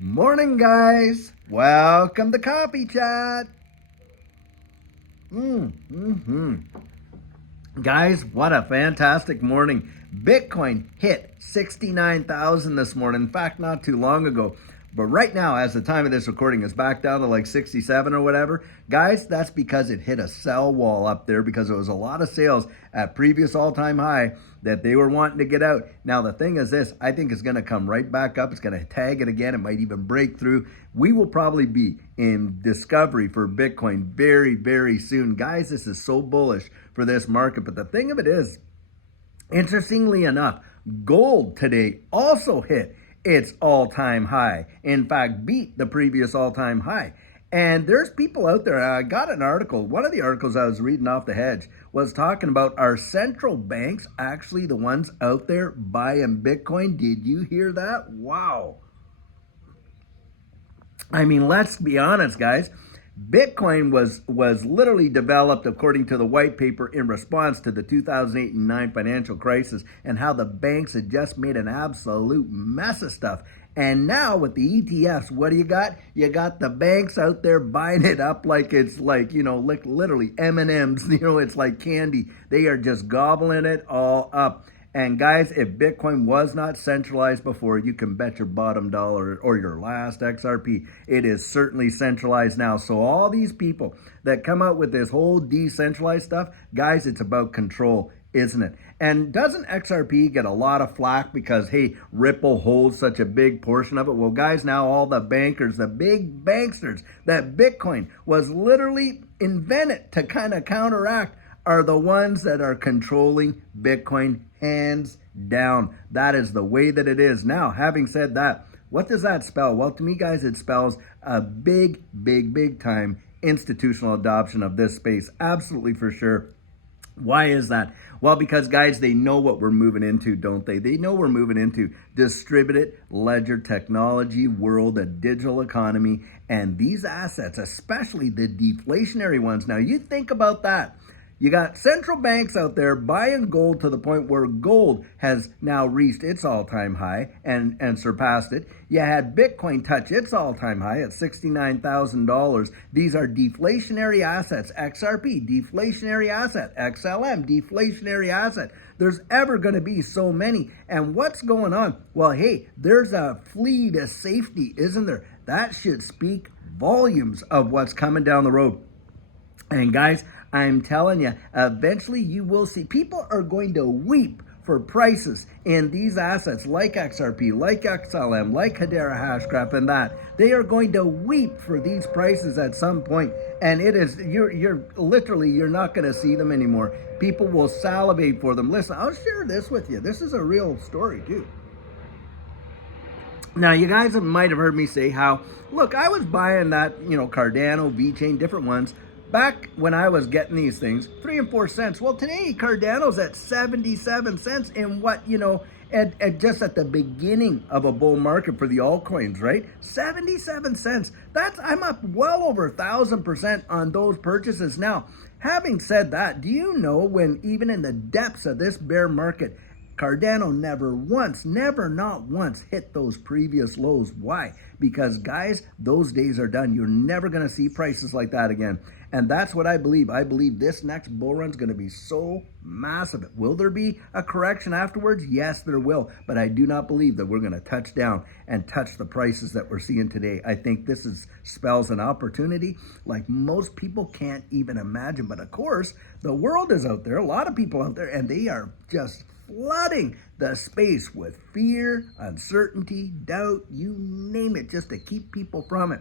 Morning, guys. Welcome to Coffee Chat. Mm-hmm. Guys, what a fantastic morning. Bitcoin hit 69,000 this morning. In fact, not too long ago. But right now, as the time of this recording is back down to like 67 or whatever, guys, that's because it hit a sell wall up there because there was a lot of sales at previous all-time high that they were wanting to get out. Now, the thing is this, I think it's going to come right back up. It's going to tag it again. It might even break through. We will probably be in discovery for Bitcoin very, very soon. Guys, this is so bullish for this market. But the thing of it is, interestingly enough, gold today also hit its all-time high. In fact, beat the previous all-time high. And there's people out there, I got an article, one of the articles I was reading off the hedge was talking about, are central banks actually the ones out there buying Bitcoin? Did you hear that? Wow. I mean, let's be honest, guys. Bitcoin was literally developed according to the white paper in response to the 2008 and 9 financial crisis and how the banks had just made an absolute mess of stuff. And now with the ETFs, what do you got? You got the banks out there buying it up like it's like, like literally M&Ms, it's like candy. They are just gobbling it all up. And guys, if Bitcoin was not centralized before, you can bet your bottom dollar or your last XRP, it is certainly centralized now. So all these people that come out with this whole decentralized stuff, guys, it's about control, isn't it? And doesn't XRP get a lot of flack because, hey, Ripple holds such a big portion of it? Well, guys, now all the bankers, the big banksters that Bitcoin was literally invented to kind of counteract are the ones that are controlling Bitcoin hands down. That is the way that it is. Now, having said that, what does that spell? Well, to me, guys, it spells a big, big, big time institutional adoption of this space. Absolutely for sure. Why is that? Well, because guys, they know what we're moving into, don't they? They know we're moving into distributed ledger technology world, a digital economy, and these assets, especially the deflationary ones. Now, you think about that. You got central banks out there buying gold to the point where gold has now reached its all-time high and surpassed it. You had Bitcoin touch its all-time high at $69,000. These are deflationary assets. XRP, deflationary asset. XLM, deflationary asset. There's ever going to be so many. And what's going on? Well, hey, there's a flee to safety, isn't there? That should speak volumes of what's coming down the road. And guys, I'm telling you, eventually you will see people are going to weep for prices in these assets like XRP, like XLM, like Hedera Hashgraph and that. They are going to weep for these prices at some point. And it is, you're literally, you're not going to see them anymore. People will salivate for them. Listen, I'll share this with you. This is a real story too. Now, you guys might have heard me say how, look, I was buying that, Cardano, VeChain, different ones, back when I was getting these things, 3 and 4 cents. Well, today Cardano's at 77 cents in what, at just at the beginning of a bull market for the altcoins, right? 77 cents. I'm up well over 1,000% on those purchases. Now, having said that, do you know when even in the depths of this bear market, Cardano never not once hit those previous lows. Why? Because guys, those days are done. You're never going to see prices like that again. And that's what I believe. I believe this next bull run is going to be so massive. Will there be a correction afterwards? Yes, there will. But I do not believe that we're going to touch down and touch the prices that we're seeing today. I think this spells an opportunity like most people can't even imagine. But of course, the world is out there, a lot of people out there, and they are just flooding the space with fear, uncertainty, doubt, you name it, just to keep people from it.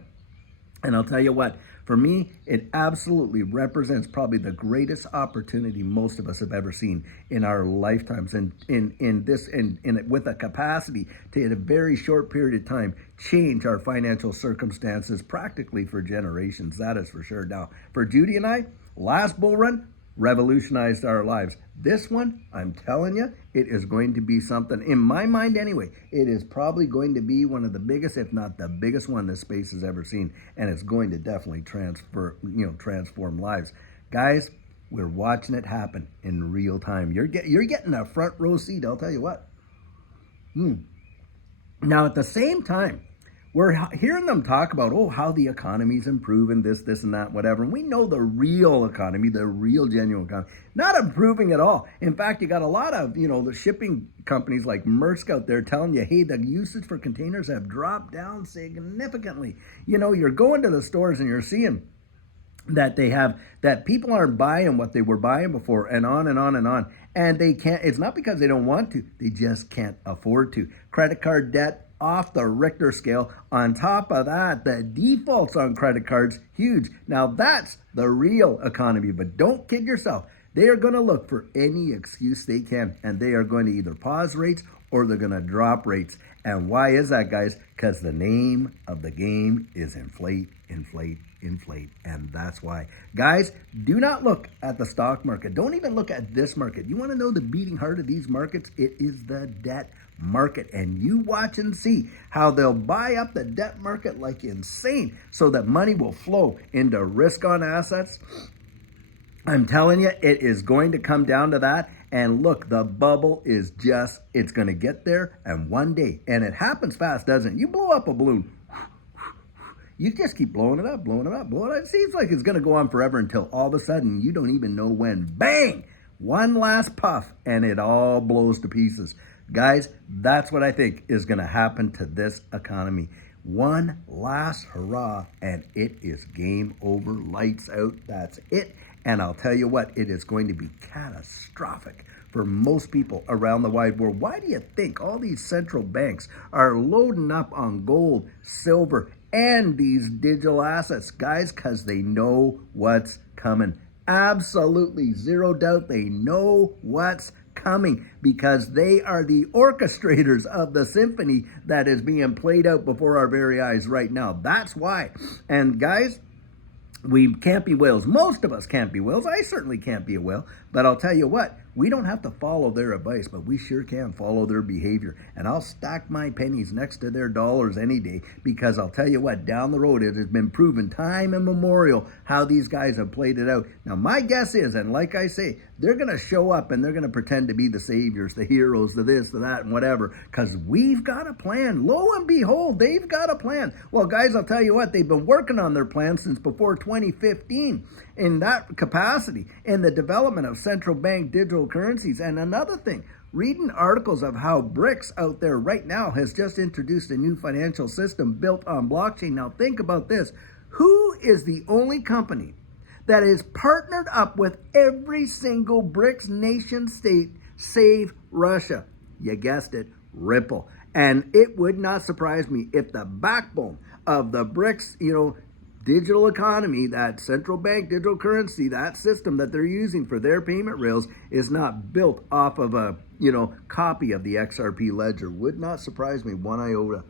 And I'll tell you what, for me, it absolutely represents probably the greatest opportunity most of us have ever seen in our lifetimes, and with a capacity to, in a very short period of time, change our financial circumstances practically for generations. That is for sure. Now, for Judy and I, last bull run revolutionized our lives. This one, I'm telling you, it is going to be something, in my mind anyway, it is probably going to be one of the biggest, if not the biggest one this space has ever seen. And it's going to definitely transform lives. Guys, we're watching it happen in real time. You're getting a front row seat, I'll tell you what. Now, at the same time, we're hearing them talk about, oh, how the economy's improving, this, and that, whatever. And we know the real economy, the real genuine economy, not improving at all. In fact, you got a lot of, the shipping companies like Maersk out there telling you, hey, the usage for containers have dropped down significantly. You're going to the stores and you're seeing that people aren't buying what they were buying before, and on and on and on. And they can't, it's not because they don't want to, they just can't afford to. Credit card debt off the Richter scale. On top of that, the defaults on credit cards, huge. Now that's the real economy, but don't kid yourself. They are going to look for any excuse they can, and they are going to either pause rates or they're going to drop rates. And why is that, guys? Because the name of the game is inflate, inflate, inflate. And that's why. Guys, do not look at the stock market. Don't even look at this market. You want to know the beating heart of these markets? It is the debt market. And you watch and see how they'll buy up the debt market like insane so that money will flow into risk on assets. I'm telling you, it is going to come down to that. And look, the bubble is it's going to get there. And one day, and it happens fast, doesn't it? You blow up a balloon. You just keep blowing it up, blowing it up, blowing it up. It seems like it's going to go on forever until all of a sudden you don't even know when. Bang! One last puff and it all blows to pieces. Guys, that's what I think is going to happen to this economy. One last hurrah and it is game over, lights out, that's it. And I'll tell you what, it is going to be catastrophic for most people around the wide world. Why do you think all these central banks are loading up on gold, silver, and these digital assets? Guys, because they know what's coming. Absolutely zero doubt they know what's coming because they are the orchestrators of the symphony that is being played out before our very eyes right now. That's why. And guys, we can't be whales. Most of us can't be whales. I certainly can't be a whale. But I'll tell you what, we don't have to follow their advice, but we sure can follow their behavior. And I'll stack my pennies next to their dollars any day because I'll tell you what, down the road, it has been proven time immemorial how these guys have played it out. Now, my guess is, and like I say, they're going to show up and they're going to pretend to be the saviors, the heroes, the this, the that, and whatever, because we've got a plan. Lo and behold, they've got a plan. Well, guys, I'll tell you what, they've been working on their plan since before 2015 in that capacity, in the development of central bank digital currencies. And another thing, reading articles of how BRICS out there right now has just introduced a new financial system built on blockchain. Now think about this. Who is the only company that is partnered up with every single BRICS nation state save Russia? You guessed it, Ripple. And it would not surprise me if the backbone of the BRICS, digital economy, that central bank digital currency, that system that they're using for their payment rails is not built off of a, copy of the XRP ledger. Would not surprise me one iota.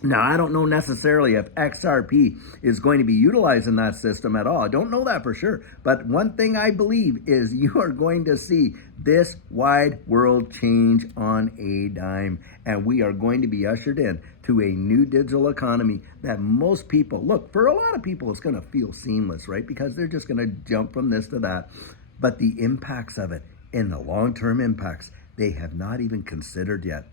Now, I don't know necessarily if XRP is going to be utilized in that system at all. I don't know that for sure. But one thing I believe is you are going to see this wide world change on a dime. And we are going to be ushered in to a new digital economy that most people, look, for a lot of people, it's going to feel seamless, right? Because they're just going to jump from this to that. But the impacts of it, and the long-term impacts, they have not even considered yet.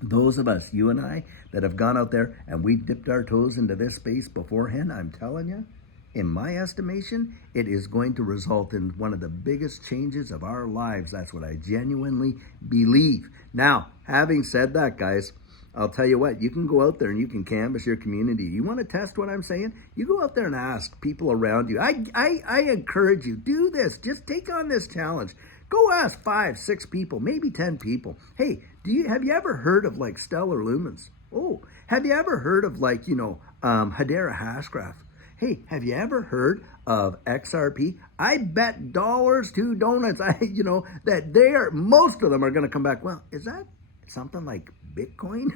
Those of us, you and I, that have gone out there and we've dipped our toes into this space beforehand, I'm telling you, in my estimation, it is going to result in one of the biggest changes of our lives. That's what I genuinely believe. Now, having said that, guys, I'll tell you what, you can go out there and you can canvass your community. You want to test what I'm saying? You go out there and ask people around you. I encourage you, do this. Just take on this challenge. Go ask 5, 6 people, maybe 10 people. Hey, have you ever heard of like stellar lumens? Oh, have you ever heard of like, Hedera Hashgraph? Hey, have you ever heard of XRP? I bet dollars to donuts, that most of them are going to come back. Well, is that something like Bitcoin?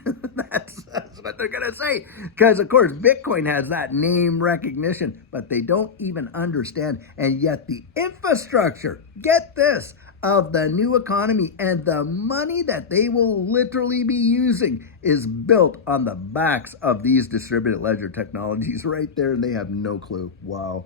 That's what they're going to say. Because, of course, Bitcoin has that name recognition, but they don't even understand. And yet the infrastructure, get this, of the new economy and the money that they will literally be using is built on the backs of these distributed ledger technologies right there, and they have no clue. Wow.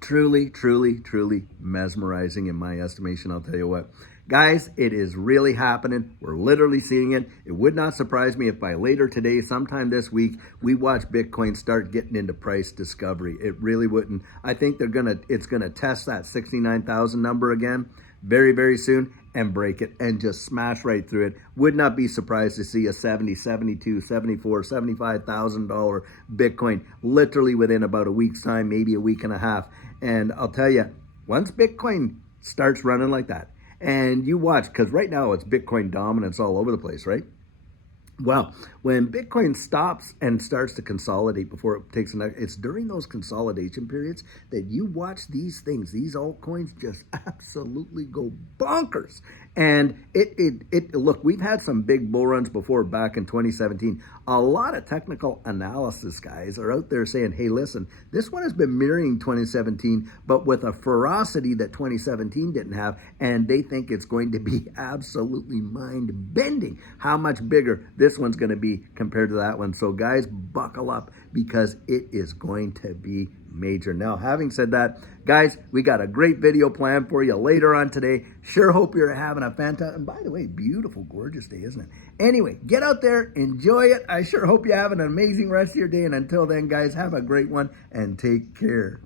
Truly, truly, truly mesmerizing in my estimation, I'll tell you what. Guys, it is really happening. We're literally seeing it. It would not surprise me if by later today, sometime this week, we watch Bitcoin start getting into price discovery. It really wouldn't. I think it's gonna test that 69,000 number again very, very soon and break it and just smash right through it. Would not be surprised to see a 70, 72, 74, $75,000 Bitcoin literally within about a week's time, maybe a week and a half. And I'll tell you, once Bitcoin starts running like that, and you watch, because right now it's Bitcoin dominance all over the place, right? Well, when Bitcoin stops and starts to consolidate before it takes another, it's during those consolidation periods that you watch these things, these altcoins just absolutely go bonkers. And look, we've had some big bull runs before back in 2017. A lot of technical analysis guys are out there saying, hey, listen, this one has been mirroring 2017, but with a ferocity that 2017 didn't have. And they think it's going to be absolutely mind bending how much bigger this one's going to be compared to that one. So guys, buckle up because it is going to be major. Now, having said that, guys, we got a great video planned for you later on today. Sure hope you're having a fantastic, and by the way, beautiful, gorgeous day, isn't it? Anyway, get out there, enjoy it. I sure hope you have an amazing rest of your day. And until then, guys, have a great one and take care.